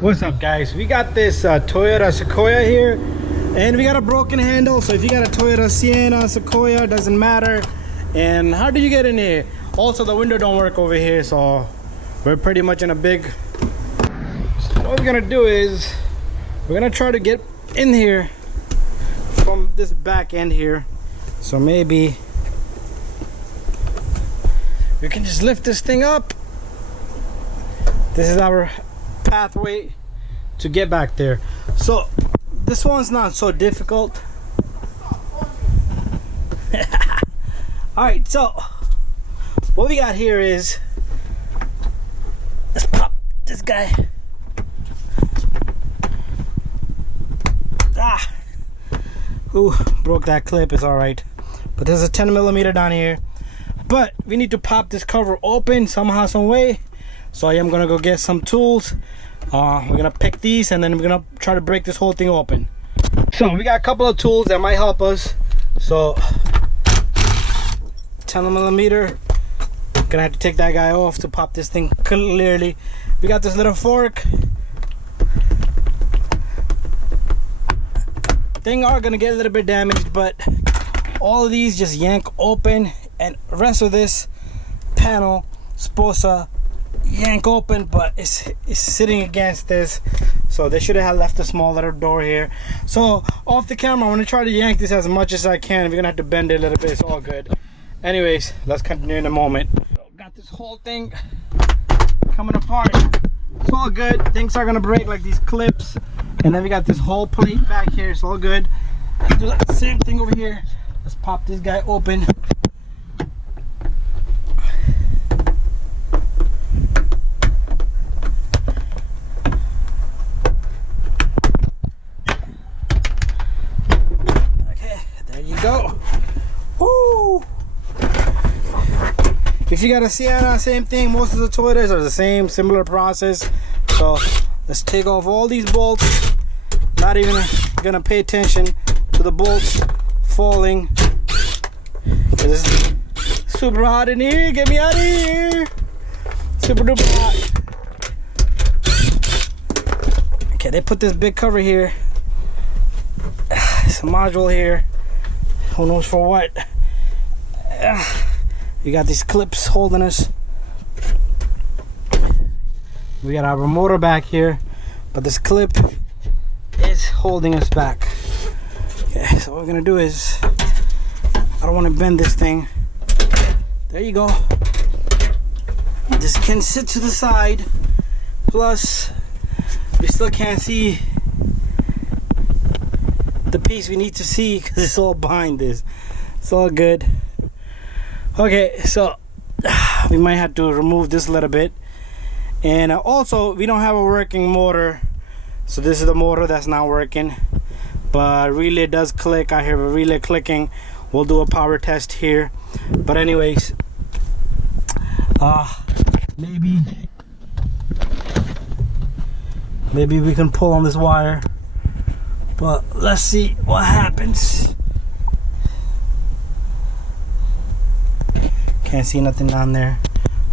What's up, guys? We got this Toyota Sequoia here, and we got a broken handle. So if you got a Toyota Sienna, Sequoia, doesn't matter. And how do you get in here? Also, the window don't work over here, so we're pretty much in a big. So what we're gonna do is we're gonna try to get in here from this back end here. So maybe we can just lift this thing up. This is our pathway to get back there. So this one's not so difficult. All right, so what we got here is, let's pop this guy. Ooh, broke that clip. It's all right, but there's a 10mm down here, but we need to pop this cover open somehow, some way. So I am gonna go get some tools. We're gonna pick these, and then we're gonna try to break this whole thing open. So we got a couple of tools that might help us. So 10mm, gonna have to take that guy off to pop this thing clearly. We got this little fork. Thing are gonna get a little bit damaged, but all of these just yank open, and the rest of this panel supposed to yank open, but it's sitting against this, so they should have left a small little door here. So off the camera, I'm gonna try to yank this as much as I can. We're gonna have to bend it a little bit. It's all good. Anyways, let's continue in a moment. So, got this whole thing coming apart. It's all good. Things are gonna break like these clips, and then we got this whole plate back here. It's all good. Let's do the same thing over here. Let's pop this guy open. Go. Woo! If you got a Sienna, same thing. Most of the Toyotas are the same, similar process. So let's take off all these bolts. Not even gonna pay attention to the bolts falling. It's super hot in here. Get me out of here. Super duper hot. Okay, they put this big cover here. It's a module here. Who knows for what? We got these clips holding us. We got our motor back here, but this clip is holding us back. Okay, so what we're gonna do is, I don't want to bend this thing. There you go. This can sit to the side. Plus, we still can't see the piece we need to see because it's all behind this. It's all good. Okay, so we might have to remove this a little bit. And also, we don't have a working motor, so this is the motor that's not working, but relay does click. I hear a relay clicking. We'll do a power test here, but anyways, maybe we can pull on this wire. But let's see what happens. Can't see nothing down there.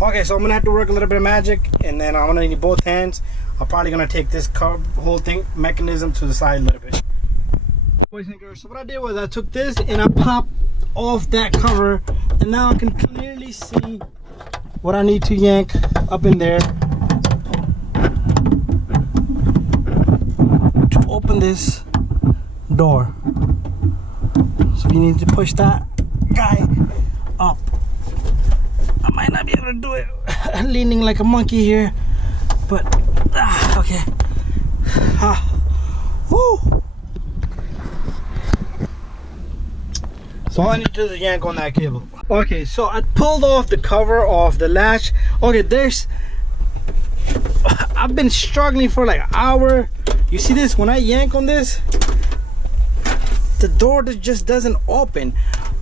Okay, so I'm gonna have to work a little bit of magic, and then I'm gonna need both hands. I'm probably gonna take this whole thing mechanism to the side a little bit. Boys and girls, so what I did was I took this and I popped off that cover, and now I can clearly see what I need to yank up in there to open this door. So you need to push that guy up. I might not be able to do it leaning like a monkey here, but okay. Woo! So all I need to do is yank on that cable. Okay, so I pulled off the cover of the latch. Okay, I've been struggling for like an hour. You see this? When I yank on this, the door just doesn't open.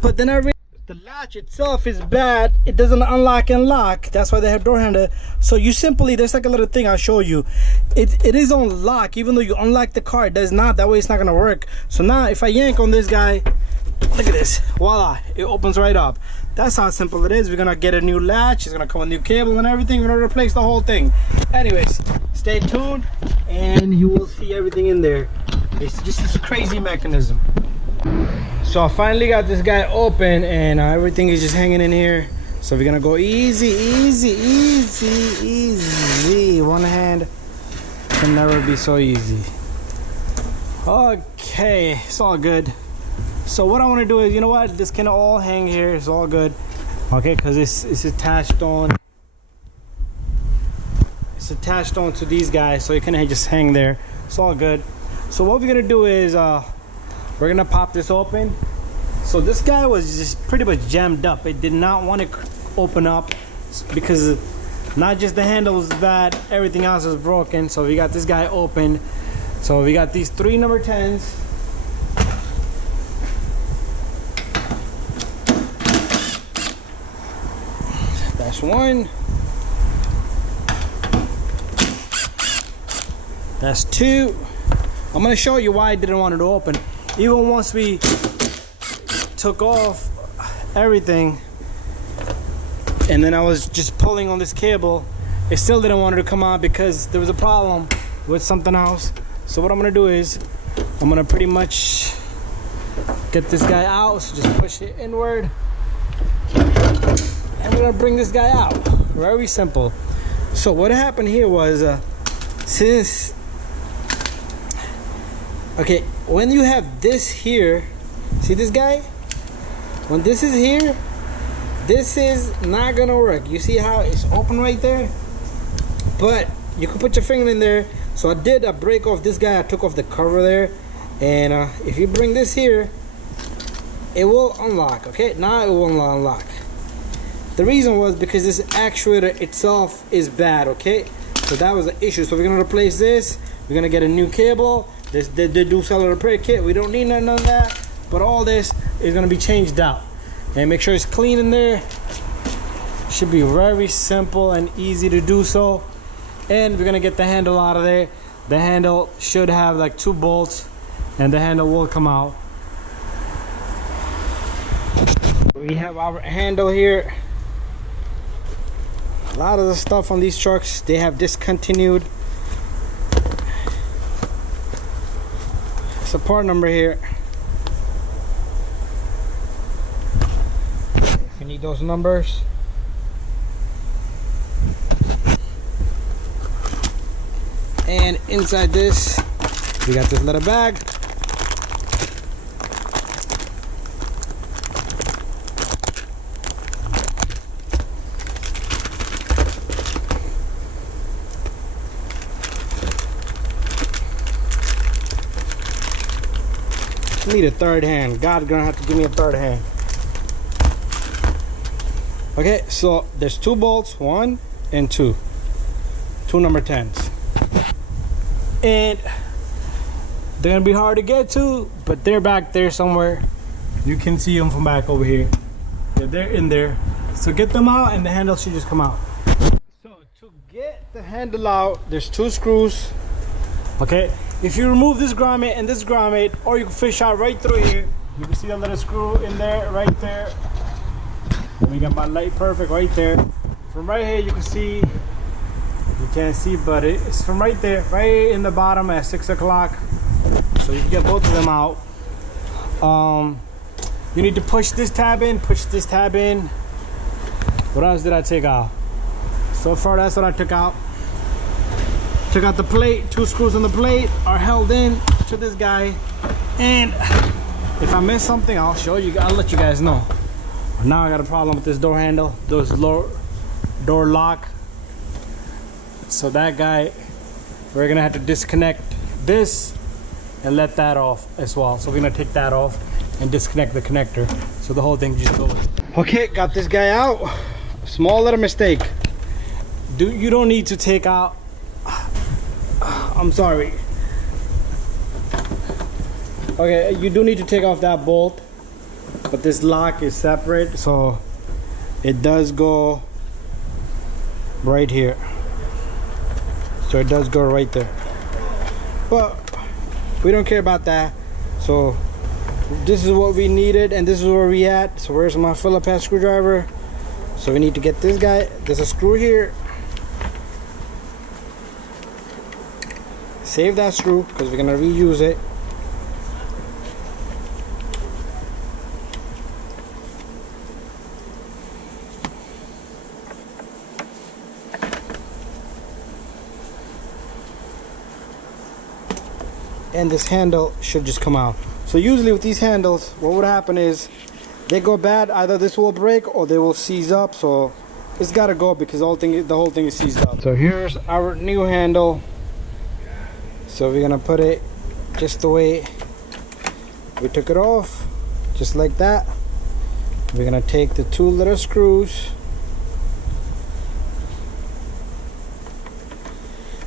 But then I realized the latch itself is bad. It doesn't unlock and lock. That's why they have door handle. So you simply, there's like a little thing I'll show you. It is on lock. Even though you unlock the car, it does not. That way it's not gonna work. So now if I yank on this guy, look at this, voila, it opens right up. That's how simple it is. We're gonna get a new latch. It's gonna come with a new cable and everything. We're gonna replace the whole thing. Anyways, stay tuned, and and you will see everything in there. It's just this crazy mechanism. So I finally got this guy open, and everything is just hanging in here. So we're gonna go easy, easy, easy, easy. One hand can never be so easy. Okay, it's all good. So what I want to do is, you know what, this can all hang here. It's all good. Okay, because it's attached on. It's attached on to these guys, so it can just hang there. It's all good. So what we're gonna do is we're gonna pop this open. So this guy was just pretty much jammed up. It did not want to open up because not just the handle was bad, everything else was broken. So we got this guy open. So we got these 3 number 10s. That's one. That's 2. I'm gonna show you why I didn't want it to open. Even once we took off everything, and then I was just pulling on this cable, it still didn't want it to come out because there was a problem with something else. So what I'm gonna do is I'm gonna pretty much get this guy out. So just push it inward, and we're gonna bring this guy out. Very simple. So what happened here was okay, when you have this here, see this guy? When this is here, this is not gonna work. You see how it's open right there? But you can put your finger in there. So I did a break off this guy. I took off the cover there, and if you bring this here, it will unlock. Okay, now it will unlock. The reason was because this actuator itself is bad. Okay, so that was the issue. So we're gonna replace this. We're gonna get a new cable. They do sell a repair kit. We don't need none of that, but all this is gonna be changed out. And make sure it's clean in there. Should be very simple and easy to do so. And we're gonna get the handle out of there. The handle should have like 2 bolts, and the handle will come out. We have our handle here. A lot of the stuff on these trucks, they have discontinued. It's a part number here. If you need those numbers. And inside this, we got this little bag. Need a third hand. God's gonna have to give me a third hand. Okay, so there's 2 bolts, 1 and 2. 2 number 10s. And they're gonna be hard to get to, but they're back there somewhere. You can see them from back over here. They're in there. So get them out, and the handle should just come out. So to get the handle out, there's 2 screws. Okay, if you remove this grommet and this grommet, or you can fish out right through here, you can see a little screw in there, right there. And we got my light perfect right there. From right here, you can see. You can't see, but it's from right there, right in the bottom at 6 o'clock. So you can get both of them out. You need to push this tab in, push this tab in. What else did I take out? So far, that's what I took out. Took out the plate. 2 screws on the plate are held in to this guy. And if I miss something, I'll show you. I'll let you guys know. Now I got a problem with this door handle, this lower door lock. So that guy, we're gonna have to disconnect this and let that off as well. So we're gonna take that off and disconnect the connector, so the whole thing just goes. Okay, got this guy out. Small little mistake. You don't need to take out. I'm sorry. Okay, you do need to take off that bolt, but this lock is separate, so it does go right here. So it does go right there, but we don't care about that. So this is what we needed, and this is where we at. So where's my Phillips head screwdriver? So we need to get this guy. There's a screw here. save that screw because we're gonna reuse it. And this handle should just come out. So usually with these handles, what would happen is they go bad. Either this will break or they will seize up. So it's got to go because the whole thing is seized up. So here's our new handle. So we're gonna put it just the way we took it off, just like that. We're gonna take the 2 little screws.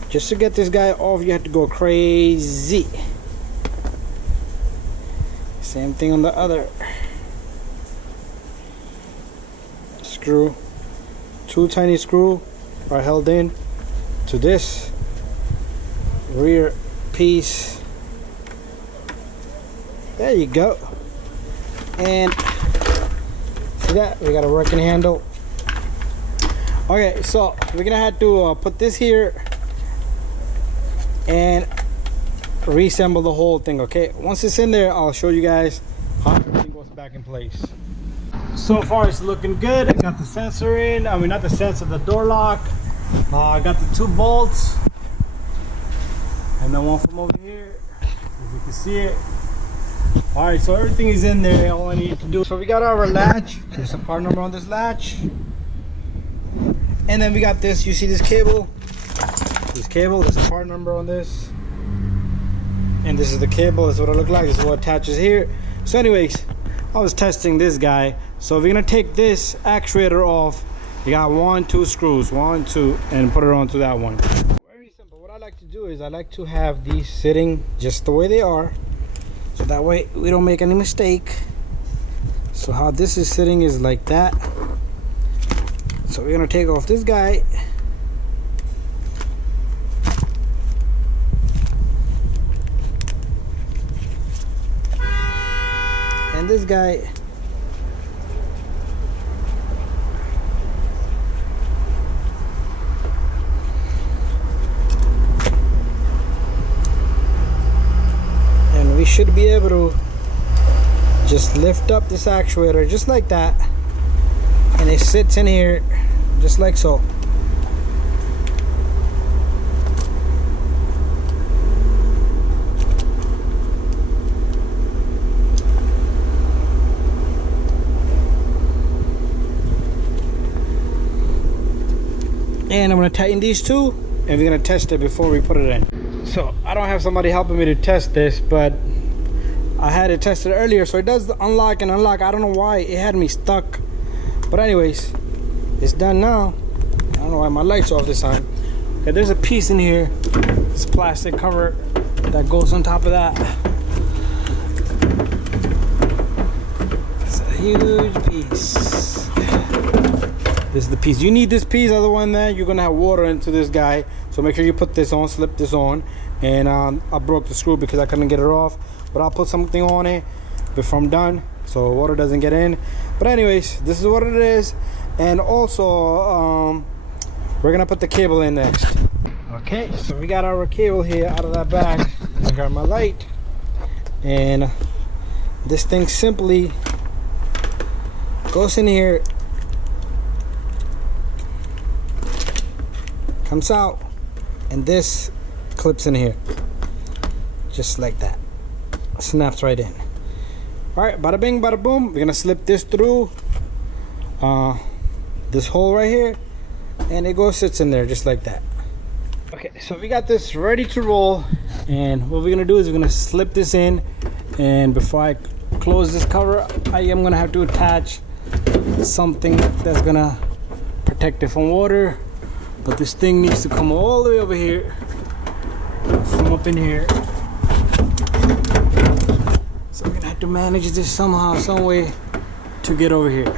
Just to get this guy off, you have to go crazy. Same thing on the other screw. 2 tiny screws are held in to this rear piece. There you go. And see that? We got a working handle. Okay, so we're gonna have to put this here and reassemble the whole thing. Okay, once it's in there, I'll show you guys how everything goes back in place. So far it's looking good. I got the sensor in, I mean not the sensor, the door lock. I got the 2 bolts and then one from over here, if you can see it. All right, so everything is in there. All I need to do, so we got our latch. There's a part number on this latch, and then we got this. You see this cable? There's a part number on this, and this is the cable. This is what it looks like. This is what attaches here. So anyways, I was testing this guy. So we're gonna take this actuator off. You got 1, 2 screws, 1, 2, and put it onto that one. Very simple. What I like to do is I like to have these sitting just the way they are, so that way we don't make any mistake. So how this is sitting is like that. So we're gonna take off this guy. And this guy. And we should be able to just lift up this actuator just like that. And it sits in here just like so. And I'm going to tighten these 2, and we're going to test it before we put it in. So I don't have somebody helping me to test this, but I had it tested earlier, so it does unlock and unlock. I don't know why it had me stuck, but anyways, it's done now. I don't know why my light's off this time. Okay, there's a piece in here, this plastic cover that goes on top of that. It's a huge piece. This is the piece. You need this piece, other one there you're gonna have water into this guy. So make sure you put this on, slip this on. And I broke the screw because I couldn't get it off, but I'll put something on it before I'm done so water doesn't get in. But anyways, this is what it is. And also we're gonna put the cable in next. Okay, so we got our cable here out of that bag. I got my light, and this thing simply goes in here, comes out, and this clips in here just like that. Snaps right in. All right, bada bing bada boom. We're gonna slip this through this hole right here, and it sits in there just like that. Okay, so we got this ready to roll, and what we're gonna do is we're gonna slip this in, and before I close this cover, I am gonna have to attach something that's gonna protect it from water. But this thing needs to come all the way over here from up in here. So we're gonna have to manage this somehow, some way to get over here.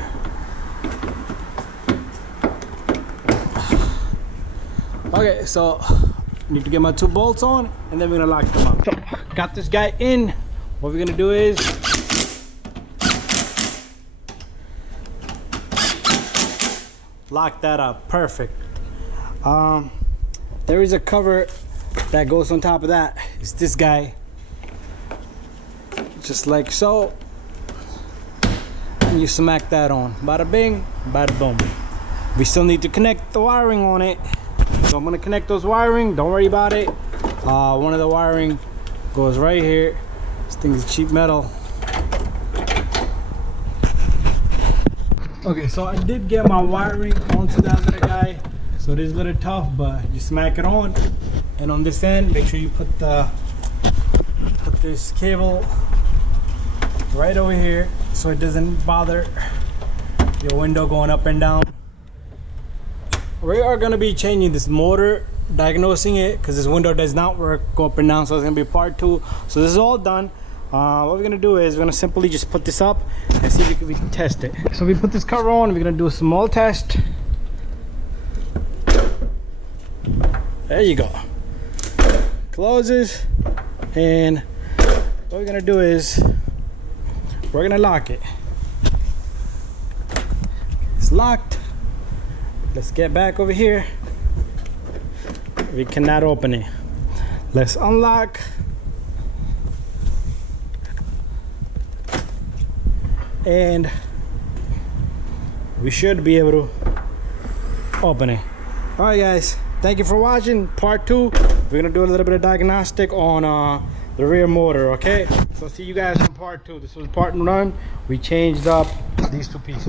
Okay, so I need to get my 2 bolts on, and then we're gonna lock them up. So got this guy in. What we're gonna do is lock that up. Perfect. There is a cover that goes on top of that is this guy, just like so, and you smack that on. Bada bing, bada boom. We still need to connect the wiring on it, so I'm gonna connect those wiring. Don't worry about it. One of the wiring goes right here. This thing is cheap metal. Okay, so I did get my wiring onto that little guy, so it is a little tough, but you smack it on. And on this end, make sure you put this cable right over here so it doesn't bother your window going up and down. We are going to be changing this motor, diagnosing it, because this window does not work, go up and down, so it's going to be part 2. So this is all done. What we're going to do is we're going to simply just put this up and see if we can test it. So we put this cover on, we're going to do a small test. There you go. Closes, and what we're going to do is we're going to lock it. It's locked. Let's get back over here. We cannot open it. Let's unlock. And we should be able to open it. All right, guys, thank you for watching part 2. We're gonna do a little bit of diagnostic on the rear motor. Okay, so see you guys in part 2. This was part 1. We changed up these 2 pieces.